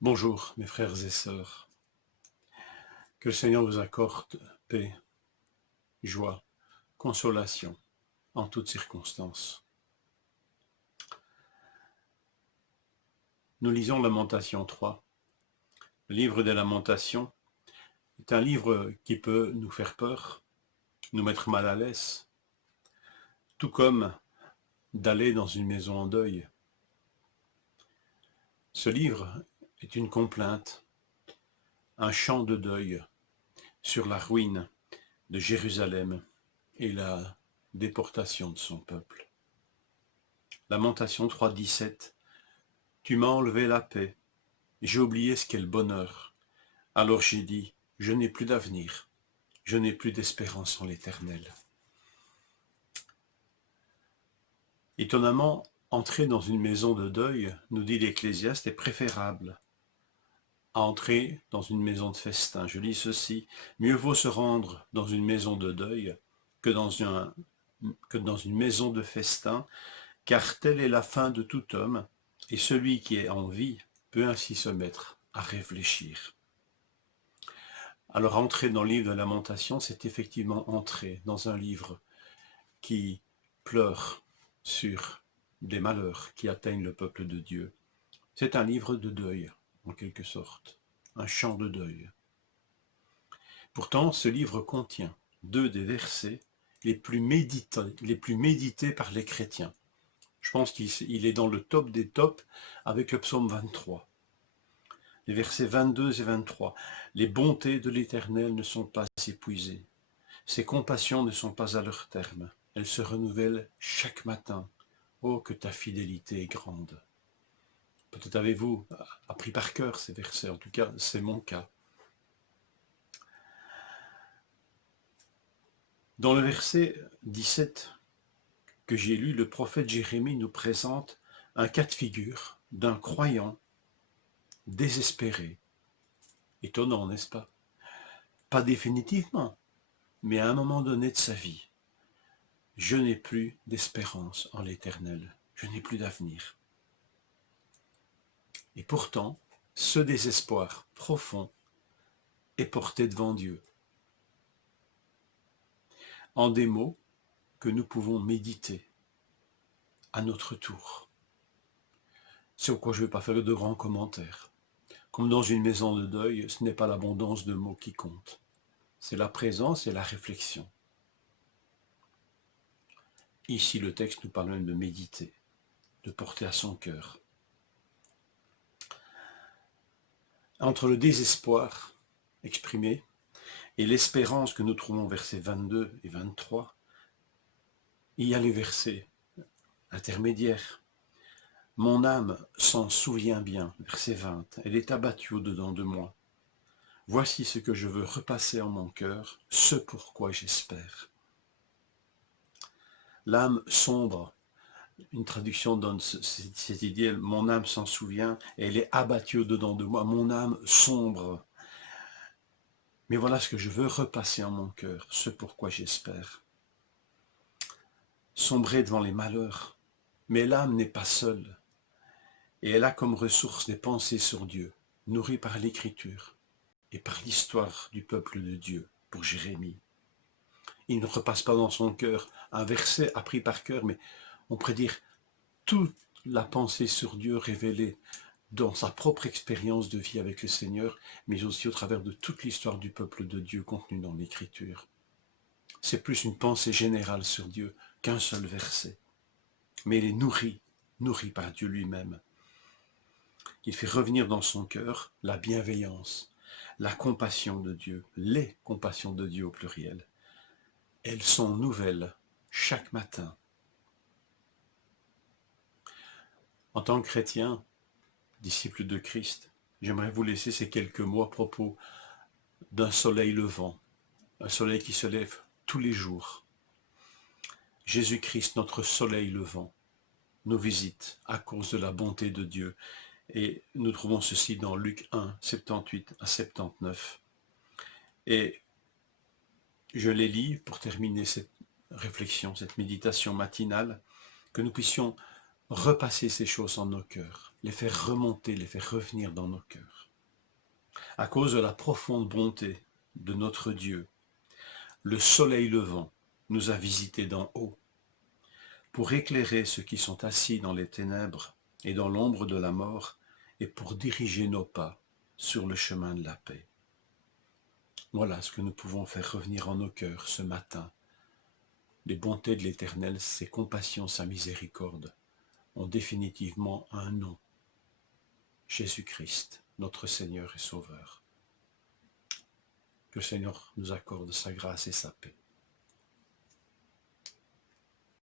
Bonjour mes frères et sœurs, que le Seigneur vous accorde paix, joie, consolation en toutes circonstances. Nous lisons Lamentation 3. Le livre des Lamentations est un livre qui peut nous faire peur, nous mettre mal à l'aise, tout comme d'aller dans une maison en deuil. Ce livre est une complainte, un chant de deuil sur la ruine de Jérusalem et la déportation de son peuple. Lamentation 3, 17. Tu m'as enlevé la paix, j'ai oublié ce qu'est le bonheur. Alors j'ai dit, je n'ai plus d'avenir, je n'ai plus d'espérance en l'Éternel. Étonnamment, entrer dans une maison de deuil, nous dit l'Ecclésiaste, est préférable à entrer dans une maison de festin. Je lis ceci, mieux vaut se rendre dans une maison de deuil que dans une maison de festin, car telle est la fin de tout homme, et celui qui est en vie peut ainsi se mettre à réfléchir. Alors entrer dans le livre de Lamentation, c'est effectivement entrer dans un livre qui pleure sur des malheurs qui atteignent le peuple de Dieu. C'est un livre de deuil, en quelque sorte, un chant de deuil. Pourtant, ce livre contient deux des versets les plus médités par les chrétiens. Je pense qu'il est dans le top des tops avec le psaume 23. Les versets 22 et 23. Les bontés de l'Éternel ne sont pas épuisées. Ses compassions ne sont pas à leur terme. Elles se renouvellent chaque matin. Oh, que ta fidélité est grande. Peut-être avez-vous appris par cœur ces versets. En tout cas, c'est mon cas. Dans le verset 17 que j'ai lu, le prophète Jérémie nous présente un cas de figure d'un croyant désespéré. Étonnant, n'est-ce pas? Pas définitivement, mais à un moment donné de sa vie. Je n'ai plus d'espérance en l'Éternel, je n'ai plus d'avenir. Et pourtant, ce désespoir profond est porté devant Dieu. En des mots que nous pouvons méditer à notre tour. Sur quoi je ne vais pas faire de grands commentaires. Comme dans une maison de deuil, ce n'est pas l'abondance de mots qui compte. C'est la présence et la réflexion. Ici, le texte nous parle même de méditer, de porter à son cœur. Entre le désespoir exprimé et l'espérance que nous trouvons au versets 22 et 23, il y a les versets intermédiaires. Mon âme s'en souvient bien, verset 20, elle est abattue au-dedans de moi. Voici ce que je veux repasser en mon cœur, ce pourquoi j'espère. L'âme sombre, une traduction donne cette idée, mon âme s'en souvient, elle est abattue au-dedans de moi, mon âme sombre. Mais voilà ce que je veux repasser en mon cœur, ce pourquoi j'espère. Sombrer devant les malheurs, mais l'âme n'est pas seule, et elle a comme ressource des pensées sur Dieu, nourries par l'Écriture et par l'histoire du peuple de Dieu, pour Jérémie. Il ne repasse pas dans son cœur un verset appris par cœur, mais on pourrait dire toute la pensée sur Dieu révélée dans sa propre expérience de vie avec le Seigneur, mais aussi au travers de toute l'histoire du peuple de Dieu contenue dans l'Écriture. C'est plus une pensée générale sur Dieu qu'un seul verset, mais elle est nourrie par Dieu lui-même. Il fait revenir dans son cœur la bienveillance, la compassion de Dieu, les compassions de Dieu au pluriel. Elles sont nouvelles chaque matin. En tant que chrétien, disciple de Christ, j'aimerais vous laisser ces quelques mots à propos d'un soleil levant, un soleil qui se lève tous les jours. Jésus-Christ, notre soleil levant, nous visite à cause de la bonté de Dieu. Et nous trouvons ceci dans Luc 1, 78 à 79. Et je les lis pour terminer cette réflexion, cette méditation matinale, que nous puissions repasser ces choses en nos cœurs, les faire remonter, les faire revenir dans nos cœurs. À cause de la profonde bonté de notre Dieu, le soleil levant nous a visités d'en haut, pour éclairer ceux qui sont assis dans les ténèbres et dans l'ombre de la mort, et pour diriger nos pas sur le chemin de la paix. Voilà ce que nous pouvons faire revenir en nos cœurs ce matin. Les bontés de l'Éternel, ses compassions, sa miséricorde ont définitivement un nom. Jésus-Christ, notre Seigneur et Sauveur. Que le Seigneur nous accorde sa grâce et sa paix.